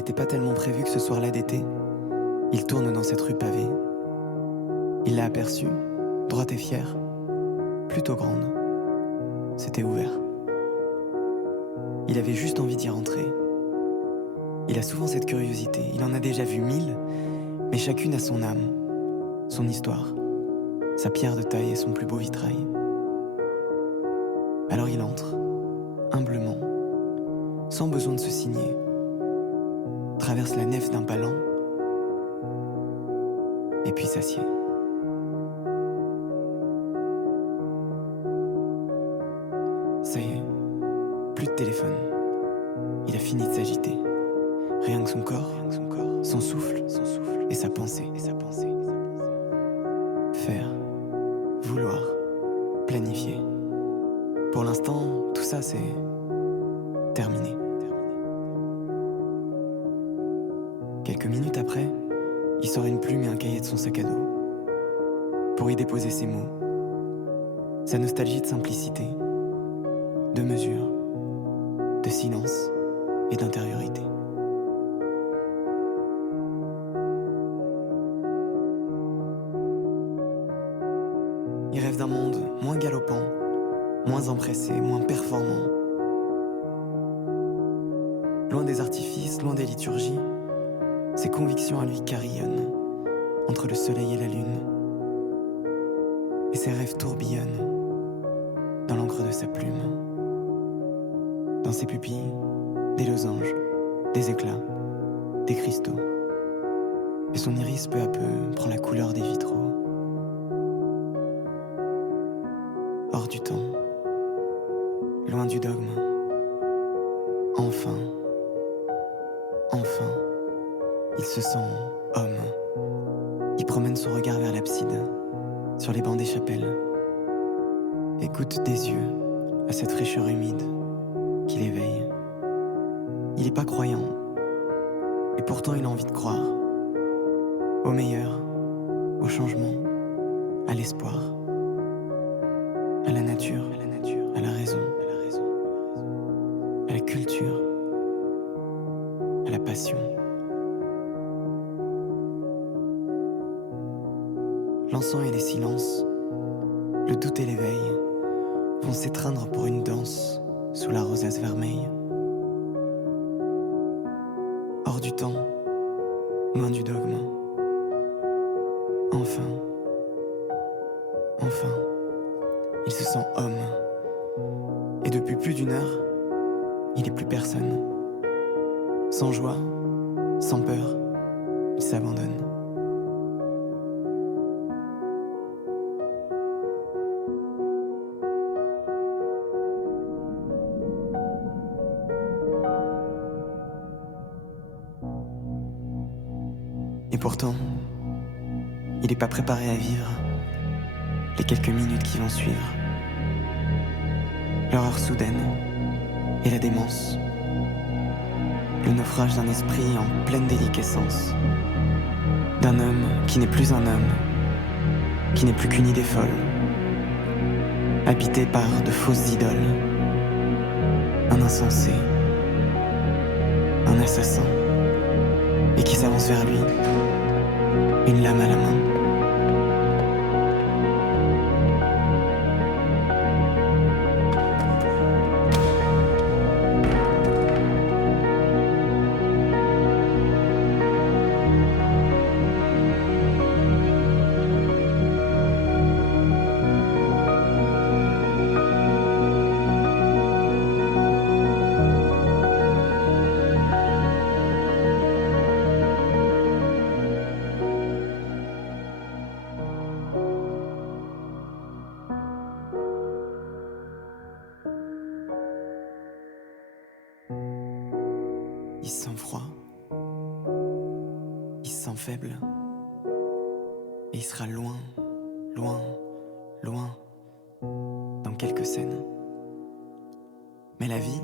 n'était pas tellement prévu que ce soir-là d'été, il tourne dans cette rue pavée. Il l'a aperçue, droite et fière, plutôt grande. C'était ouvert. Il avait juste envie d'y rentrer. Il a souvent cette curiosité, il en a déjà vu 1000, mais chacune a son âme, son histoire, sa pierre de taille et son plus beau vitrail. Alors il entre, humblement, sans besoin de se signer, traverse la nef d'un pas lent, et puis s'assied. Ça y est, plus de téléphone. Il a fini de s'agiter. Rien que son corps, son souffle et sa pensée. Faire, vouloir, planifier. Pour l'instant, tout ça c'est terminé. Quelques minutes après, il sort une plume et un cahier de son sac à dos pour y déposer ses mots, sa nostalgie de simplicité, de mesure, de silence et d'intériorité. Il rêve d'un monde moins galopant, moins empressé, moins performant. Loin des artifices, loin des liturgies, ses convictions à lui carillonnent entre le soleil et la lune. Et ses rêves tourbillonnent dans l'encre de sa plume. Dans ses pupilles, des losanges, des éclats, des cristaux. Et son iris peu à peu prend la couleur des vitraux. Hors du temps, loin du dogme. Enfin, il se sent homme. Il promène son regard vers l'abside, sur les bancs des chapelles, et goûte des yeux à cette fraîcheur humide qui l'éveille. Il n'est pas croyant, et pourtant il a envie de croire. Au meilleur, au changement, à l'espoir, à la nature, à la raison, à la culture, à la passion. L'encens et les silences, le doute et l'éveil vont s'étreindre pour une danse sous la rosace vermeille. Hors du temps, loin du dogme. Enfin, il se sent homme. Et depuis plus d'une heure, il n'est plus personne. Sans joie, sans peur, il s'abandonne. Et pourtant, il n'est pas préparé à vivre les quelques minutes qui vont suivre. L'horreur soudaine et la démence. Le naufrage d'un esprit en pleine déliquescence. D'un homme qui n'est plus un homme, qui n'est plus qu'une idée folle, habité par de fausses idoles. Un insensé, un assassin, et qui s'avance vers lui, une lame à la main. Il se sent froid, il se sent faible, et il sera loin dans quelques scènes. Mais la vie,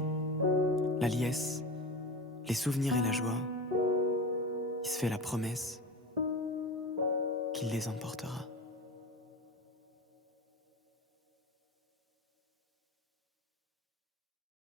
la liesse, les souvenirs et la joie, il se fait la promesse qu'il les emportera.